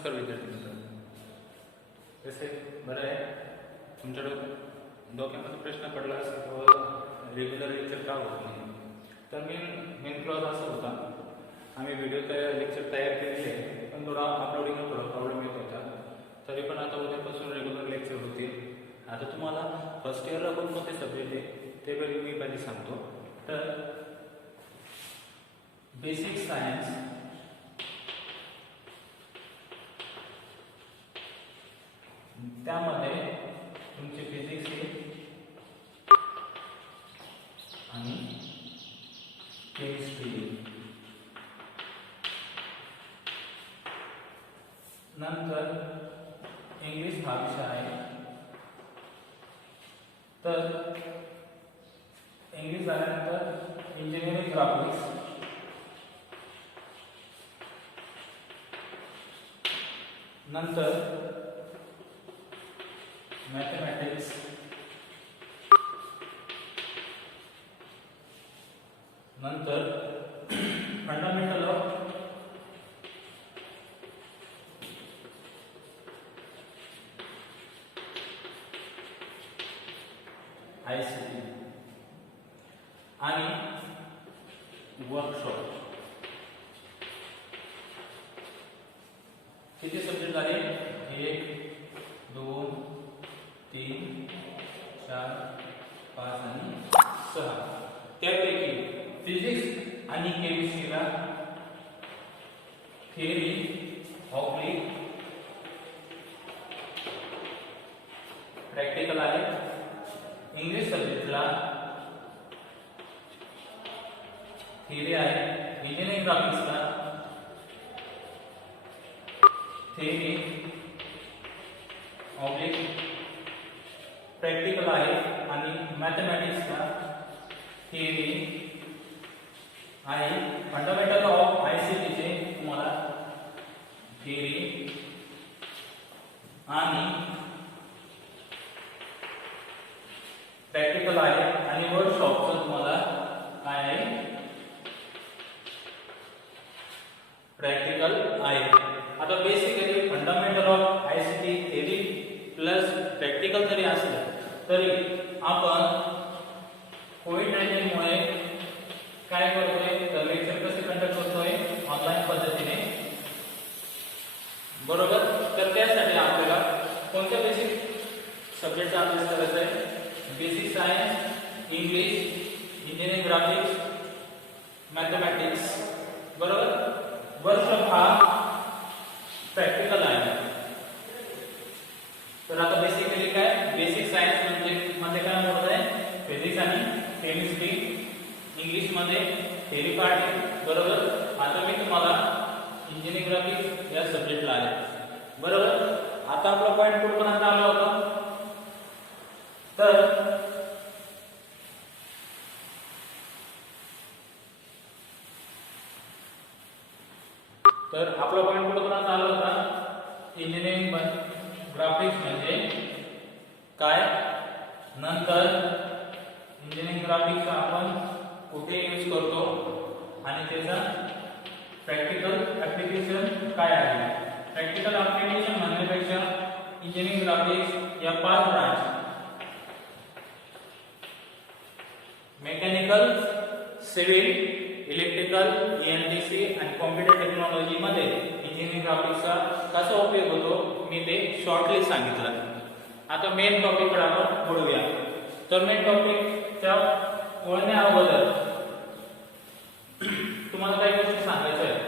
नमस्कार विद्यार्थी मित्रांनो, कसे बरं आहे? तुमच्या डोक्यामध्ये प्रश्न पडला असेल की रेग्युलर लेक्चर का होत नाही. तर मेन क्लॉज असा होता, आम्ही व्हिडिओ लेक्चर तयार केलेले आहे, पण थोडा अपलोडिंगला थोडा प्रॉब्लेम येत होता. तरी पण आता उद्यापासून रेग्युलर लेक्चर होतील. आता तुम्हाला फर्स्ट इयरला कोणते सब्जेक्ट आहे ते मी पहिले सांगतो. तर बेसिक सायन्स, त्यामध्ये तुमचे फिजिक्स आणि केमिस्ट्री, नंतर इंग्लिश हा विषय आहे. तर इंग्लिश झाल्यानंतर इंजिनिअरिंग ग्राफिक्स, नंतर मैथमेटिक्स, नंतर फंडामेंटल ऑफ ICT आणि वर्कशॉप. किती सब्जेक्ट झाले? 1 2 3 4 5 आणि 6. त्यापैकी फिजिक्स आणि केमिस्ट्रीला थिअरी ऑब्लिक प्रॅक्टिकल आहे. इंग्लिश सब्जेक्टला थिअरी आहे. इंजिनिअरिंग ग्राफिक्सला थिअरी ऑब्लिक प्रॅक्टिकल आहे आणि मॅथमॅटिक्सला थिअरी आहे. फंडामेंटल ऑफ ICT चे तुम्हाला थिअरी आणि प्रॅक्टिकल आहे आणि वर्कशॉपचं तुम्हाला काय आहे? प्रॅक्टिकल आहे. आता basically fundamental of ICT theory plus practical जरी असलं तरी आपण कोविड-19 मुळे काय करतोय, तर लेक्चर कसे कंडक्ट करतोय? ऑनलाईन पद्धतीने, बरोबर. तर त्यासाठी आपल्याला कोणत्या बेसिक सब्जेक्टचा अभ्यास करायचा आहे? Basic science, English, engineering graphics, mathematics, बरोबर. वर्कशॉप हा प्रॅक्टिकल आहे. तर आता बेसिकली काय, बेसिक सायन्स म्हणजे काय मोडत आहे? फिजिक्स आणि केमिस्ट्री. इंग्लिश मध्ये थिअरी पार्ट आहे, बरोबर. आता मी तुम्हाला इंजिनिअरिंग ग्राफिक्स या सब्जेक्टला आले, बरोबर. आता आपला पॉईंट कुठपर्यंत आला होता? तर आपला पॉईंट कुठपर्यंत आला होता? इंजिनिअरिंग ग्राफिक्स म्हणजे काय, नंतर इंजिनिअरिंग ग्राफिक्सचा आपण कुठे यूज करतो आणि त्याचा प्रॅक्टिकल ऍप्लिकेशन काय आहे. प्रॅक्टिकल ऍप्लिकेशन म्हणण्यापेक्षा इंजिनिअरिंग ग्राफिक्स या 5 branch, mechanical, civil, electrical, EMTC आणि कॉम्प्युटर टेक्नॉलॉजी मध्ये इंजिनिअरिंग ग्राफिक्सचा कसा उपयोग होतो मी ते शॉर्टली सांगितलं. आता मेन टॉपिककडे आपण वळूया. तर मेन टॉपिकच्या वळण्या अगोदर तुम्हाला काही गोष्टी सांगायच्या आहेत.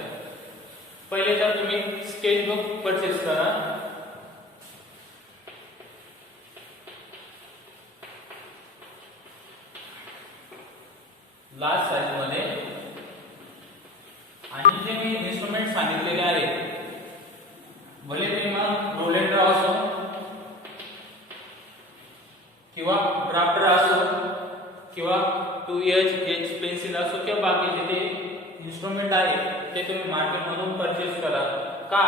पहिले तर तुम्ही स्केचबुक परचेस करा. लार्ज साइज मध्ये, आणि जे मी इन्स्ट्रुमेंट सांगितलेले आहेत, भले ते मग रोल एंड ड्रॉ असो किंवा ड्राफ्टर असो किंवा 2H पेन्सिल असो किंवा बाकीचे ते इन्स्ट्रुमेंट आहे ते तुम्ही मार्केटमधून परचेस करा. का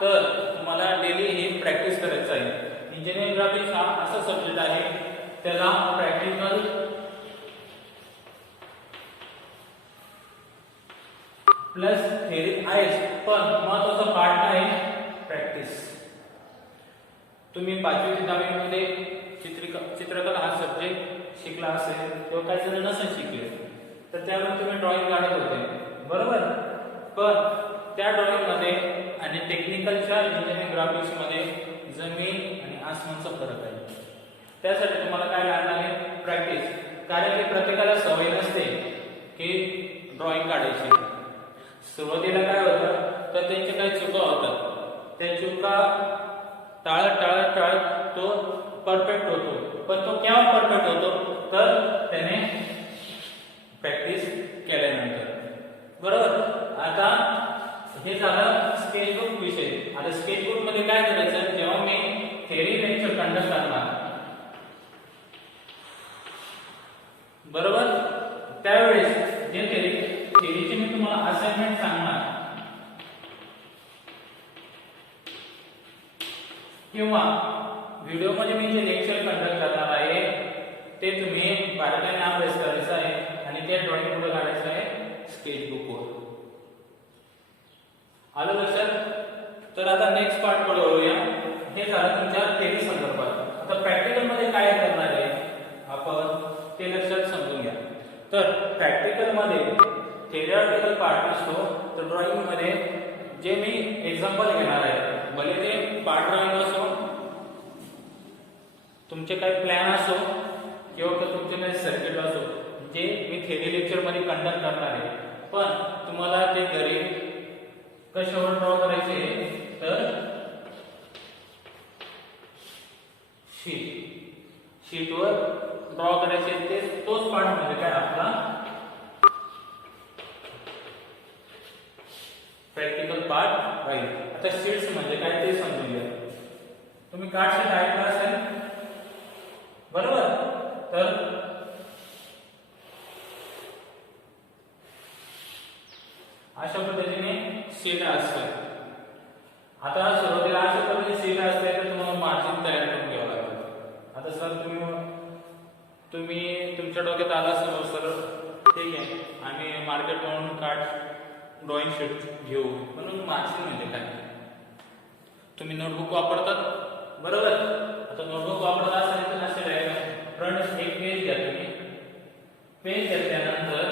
तर तुम्हाला डेली हे प्रॅक्टिस करायचं आहे. इंजिनिअरिंग ग्राफिक्स हा असा सब्जेक्ट आहे त्याला प्रॅक्टिकल प्लस थेरी आहेच, पण महत्त्वाचा पार्ट आहे प्रॅक्टिस. तुम्ही 5वी ते 10वी मध्ये चित्रकला हा सब्जेक्ट शिकला असेल किंवा काही जण नसेल शिकले तर त्यावेळी तुम्ही ड्रॉइंग काढत होते बरोबर. पण त्या ड्रॉइंग मध्ये आणि टेक्निकलच्या इंजिनिअरिंग ग्राफिक्स मध्ये जमीन आणि आसमानचा फरक आहे. त्यासाठी तुम्हाला काय लागणार आहे प्रॅक्टिस. कारण की प्रत्येकाला सवय नसते की ड्रॉइंग काढायची. सुरुवातीला काय होतं तर त्यांच्या काही चुका होतात. त्या चुका टाळत तो परफेक्ट होतो. पण तो केव्हा परफेक्ट होतो तर त्याने प्रॅक्टिस केल्यानंतर बरोबर. आता हे झालं स्केचबुक विषय. आता स्केचबुक मध्ये काय करायचं जेव्हा मी थेअरी लेक्चर कंडक्ट करणार बरोबर त्यावेळेस जे थेअरीचे मी तुम्हाला असाइनमेंट सांगणार किंवा व्हिडिओ मध्ये मी जे लेक्चर कंडक्ट करणार आहे ते तुम्ही बारकाईने अभ्यास करायचा आहे आणि ते ड्रॉइंग पुढे काढायचं आहे स्केचबुकवर. आलं लक्षात. तर आता नेक्स्ट पार्ट कडे वळूया. हे झालं तुमच्या थेअरी संदर्भात. आता प्रॅक्टिकल मध्ये काय करणार आहे आपण ते लक्षात समजून घ्या. तर प्रॅक्टिकल मध्ये थेरिटिकल पार्ट असतो तर ड्रॉइंग मध्ये जे मी एक्झाम्पल घेणार आहे भले ते पार्ट ड्रॉइंग असो तुमचे काही प्लॅन असो किंवा तुमचे काही सर्किट असो जे मी थेरी लेक्चर मध्ये कंडक्ट करणार आहे. पण तुम्हाला ते घरी कशावर ड्रॉ करायचे तर शीटवर ड्रॉ करायचे. ते तोच पार्ट म्हणजे काय आपला प्रॅक्टिकल पार्ट राहील. आता शीट्स म्हणजे काय ते समजून घ्या. तुम्ही कार्ड शीट ऐकला असेल बरोबर. तर अशा पद्धतीने शीट असते. आता सुरुवातीला अशा पद्धतीने शीट असते तर तुम्हाला मार्जिन तयार करून घ्यावं लागतं. आता सर तुम्ही तुमच्या डोक्यात आला असेल सर ठीक आहे आम्ही मार्केट म्हणून कार्ड ड्रॉइंग शीट घेऊ म्हणून मार्जिन म्हणजे काय. तुम्ही नोटबुक वापरतात बरोबर. आता नोटबुक वापरत असाल तर असे डायग्राम फ्रंट एक पेज घ्या. तुम्ही पेज घेतल्यानंतर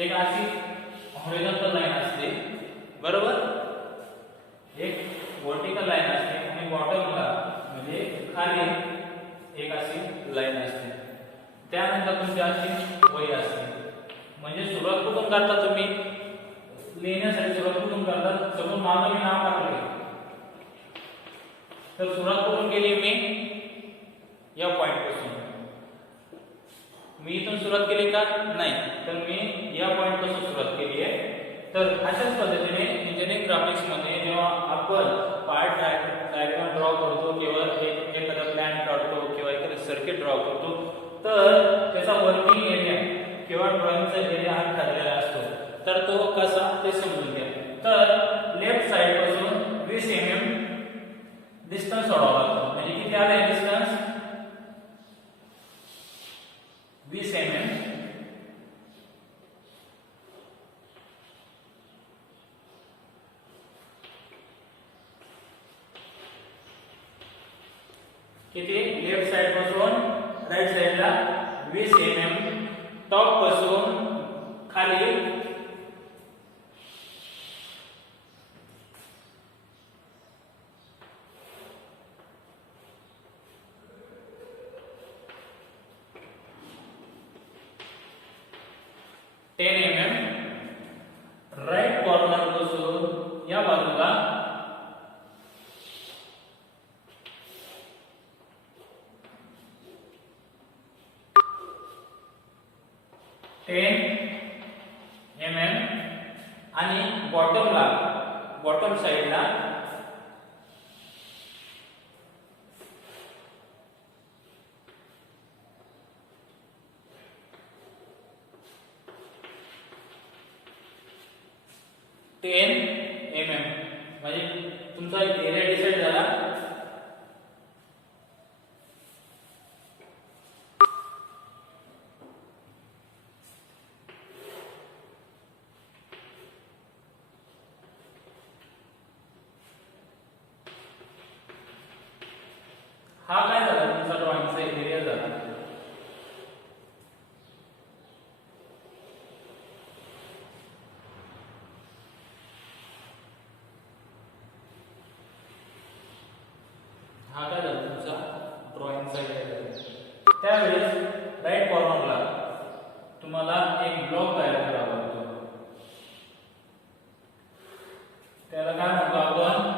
एक अशी हॉरिझॉन्टल लाईन असते बरोबर. एक व्हर्टिकल लाईन असते आणि बॉटमला म्हणजे खाली एक अशी लाईन असते. त्यानंतर तुमची अशी वही असते. म्हणजे सुरुवात कुठून करता तुम्ही लिहिण्यासाठी सुरुवात कुठून करता. समोर माझं मी नाव टाकले तर सुरुवात कुठून केली मी या पॉइंट पासून. मी इथून सुरुवात केली का नाही तर मी या पॉइंट पासून सुरुवात केली आहे. तर अशाच पद्धतीने इंजिनिअरिंग ग्राफिक्स मध्ये जेव्हा आपण पार्ट डायग्राम ड्रॉ करतो किंवा एखादा प्लॅन काढतो किंवा एखादा सर्किट ड्रॉ करतो तर त्याचा वर्किंग एरिया किंवा ड्रॉइंगचा एरिया हा ठरलेला असतो. तर तो कसा ते समजून घ्या. तर लेफ्ट साइड पासून 20 mm डिस्टन्स सोडावा लागतो. म्हणजे किती आले डिस्टन्स 20 mm. किती लेफ्ट साइड पासून राइट साइडला 20 mm. टॉप पासून खाली 10 mm. राइट कॉर्नर पासून या बाजूला 10 mm आणि बॉटम साइडला 10 mm. म्हणजे तुमचा एरिया डिसाइड झाला. हा काय झाला तुमचा ड्रॉइंगचा एरिया झाला. हा काय झाला तुमचा ड्रॉइंगचा एरिया. त्यावेळेस राईट कॉर्नरला तुम्हाला एक ब्लॉक तयार करावा लागतो. त्याला काय म्हणतो आपण,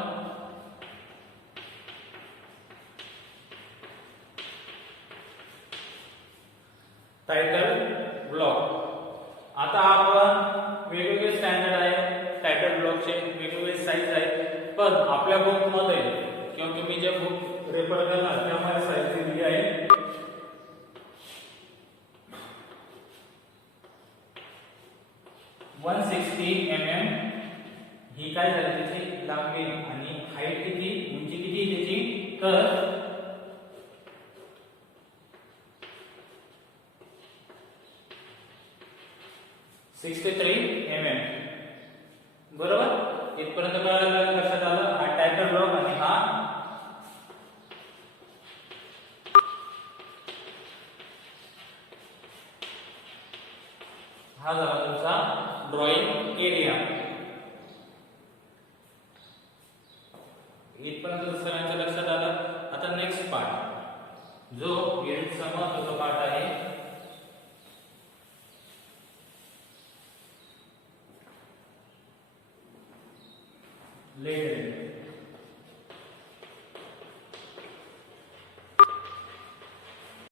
टायटल ब्लॉक. आता आपण वेगवेगळे स्टँडर्ड आहे टायटल ब्लॉकचे, वेगवेगळे साईज आहे, पण आपल्या बुक मध्ये किंवा तुम्ही जे बुक रेफर करणार त्यामध्ये साईज दिली आहे 160 mm. ही काय झाली त्याची लांबी आणि हाईट किती, उंची किती त्याची, तर 63 mm. बरोबर. इथपर्यंत लक्षात आलं. हा टायटल ब्लॉक आणि हा झाला तुमचा ड्रॉइंग एरिया. इथपर्यंत सगळ्यांच्या लक्षात आलं. आता नेक्स्ट पार्ट जो युनिटचा महत्त्वाचा पार्ट आहे, लेटरिंग.